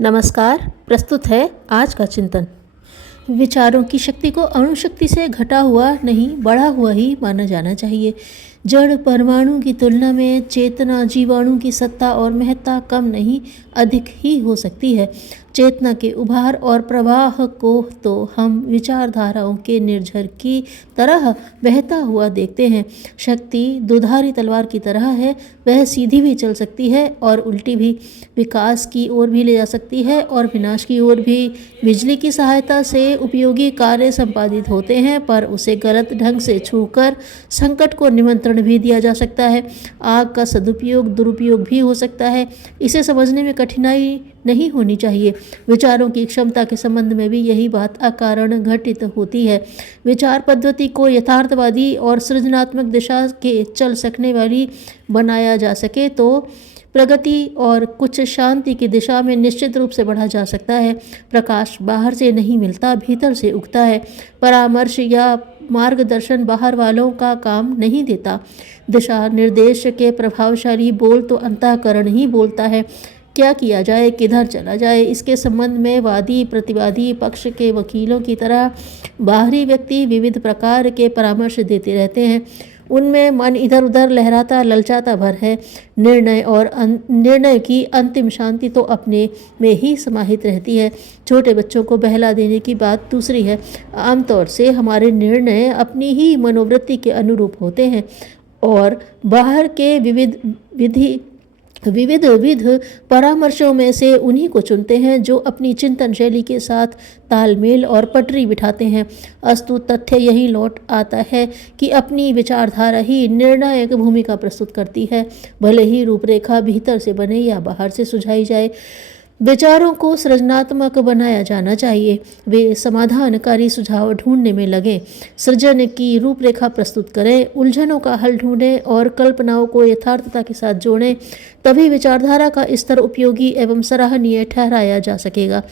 नमस्कार। प्रस्तुत है आज का चिंतन। विचारों की शक्ति को अणुशक्ति से घटा हुआ नहीं, बढ़ा हुआ ही माना जाना चाहिए। जड़ परमाणु की तुलना में चेतना जीवाणु की सत्ता और महत्ता कम नहीं, अधिक ही हो सकती है। चेतना के उभार और प्रवाह को तो हम विचारधाराओं के निर्झर की तरह बहता हुआ देखते हैं। शक्ति दुधारी तलवार की तरह है, वह सीधी भी चल सकती है और उल्टी भी, विकास की ओर भी ले जा सकती है और विनाश की ओर भी। बिजली की सहायता से उपयोगी कार्य संपादित होते हैं, पर उसे गलत ढंग से छूकर संकट को निमंत्रण भी दिया जा सकता है। आग का सदुपयोग दुरुपयोग भी हो सकता है। इसे समझने में कठिनाई नहीं होनी चाहिए। विचारों की क्षमता के संबंध में भी यही बात अकारण घटित होती है। विचार पद्धति को यथार्थवादी और सृजनात्मक दिशा के चल सकने वाली बनाया जा सके तो प्रगति और कुछ शांति की दिशा में निश्चित रूप से बढ़ा जा सकता है। प्रकाश बाहर से नहीं मिलता, भीतर से उगता है। परामर्श या मार्गदर्शन बाहर वालों का काम नहीं देता। दिशा निर्देश के प्रभावशाली बोल तो अंतःकरण ही बोलता है। क्या किया जाए, किधर चला जाए, इसके संबंध में वादी प्रतिवादी पक्ष के वकीलों की तरह बाहरी व्यक्ति विविध प्रकार के परामर्श देते रहते हैं। उनमें मन इधर उधर लहराता ललचाता भर है। निर्णय की अंतिम शांति तो अपने में ही समाहित रहती है। छोटे बच्चों को बहला देने की बात दूसरी है। आमतौर से हमारे निर्णय अपनी ही मनोवृत्ति के अनुरूप होते हैं और बाहर के विविध परामर्शों में से उन्हीं को चुनते हैं जो अपनी चिंतन शैली के साथ तालमेल और पटरी बिठाते हैं। अस्तु तथ्य यही लौट आता है कि अपनी विचारधारा ही निर्णायक भूमिका प्रस्तुत करती है, भले ही रूपरेखा भीतर से बने या बाहर से सुझाई जाए। विचारों को सृजनात्मक बनाया जाना चाहिए। वे समाधानकारी सुझाव ढूंढने में लगें, सृजन की रूपरेखा प्रस्तुत करें, उलझनों का हल ढूंढें और कल्पनाओं को यथार्थता के साथ जोड़ें। तभी विचारधारा का स्तर उपयोगी एवं सराहनीय ठहराया जा सकेगा।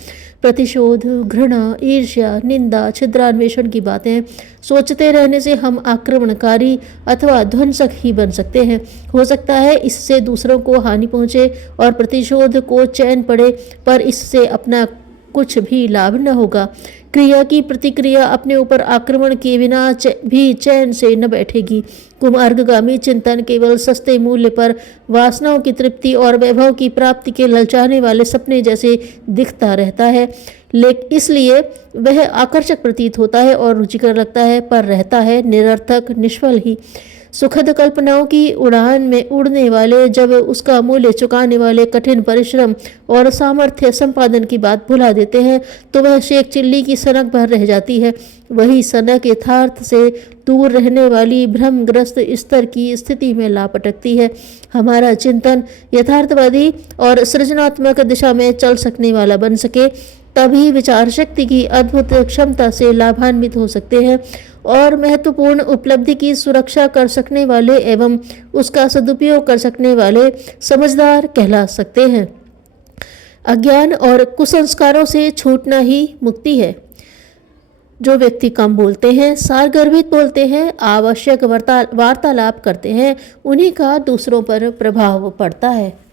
प्रतिशोध, घृणा, ईर्ष्या, निंदा, छिद्रान्वेषण की बातें सोचते रहने से हम आक्रमणकारी अथवा ध्वंसक ही बन सकते हैं। हो सकता है इससे दूसरों को हानि पहुंचे और प्रतिशोध को चैन पड़े, पर इससे अपना कुछ भी लाभ न होगा। क्रिया की प्रतिक्रिया अपने ऊपर आक्रमण के बिना भी चैन से न बैठेगी। कुमार्गगामी चिंतन केवल सस्ते मूल्य पर वासनाओं की तृप्ति और वैभव की प्राप्ति के ललचाने वाले सपने जैसे दिखता रहता है। इसलिए वह आकर्षक प्रतीत होता है और रुचिकर लगता है, पर रहता है निरर्थक, निष्फल ही। सुखद कल्पनाओं की उड़ान में उड़ने वाले जब उसका मूल्य चुकाने वाले कठिन परिश्रम और सामर्थ्य संपादन की बात भुला देते हैं तो वह शेख चिल्ली की सनक भर रह जाती है। वही सनक यथार्थ से दूर रहने वाली भ्रमग्रस्त स्तर की स्थिति में लापटकती है। हमारा चिंतन यथार्थवादी और सृजनात्मक दिशा में चल सकने वाला बन सके, तभी विचार शक्ति की अद्भुत क्षमता से लाभान्वित हो सकते हैं और महत्वपूर्ण उपलब्धि की सुरक्षा कर सकने वाले एवं उसका सदुपयोग कर सकने वाले समझदार कहला सकते हैं। अज्ञान और कुसंस्कारों से छूटना ही मुक्ति है। जो व्यक्ति कम बोलते हैं, सारगर्भित बोलते हैं, आवश्यक वार्तालाप करते हैं, उन्हीं का दूसरों पर प्रभाव पड़ता है।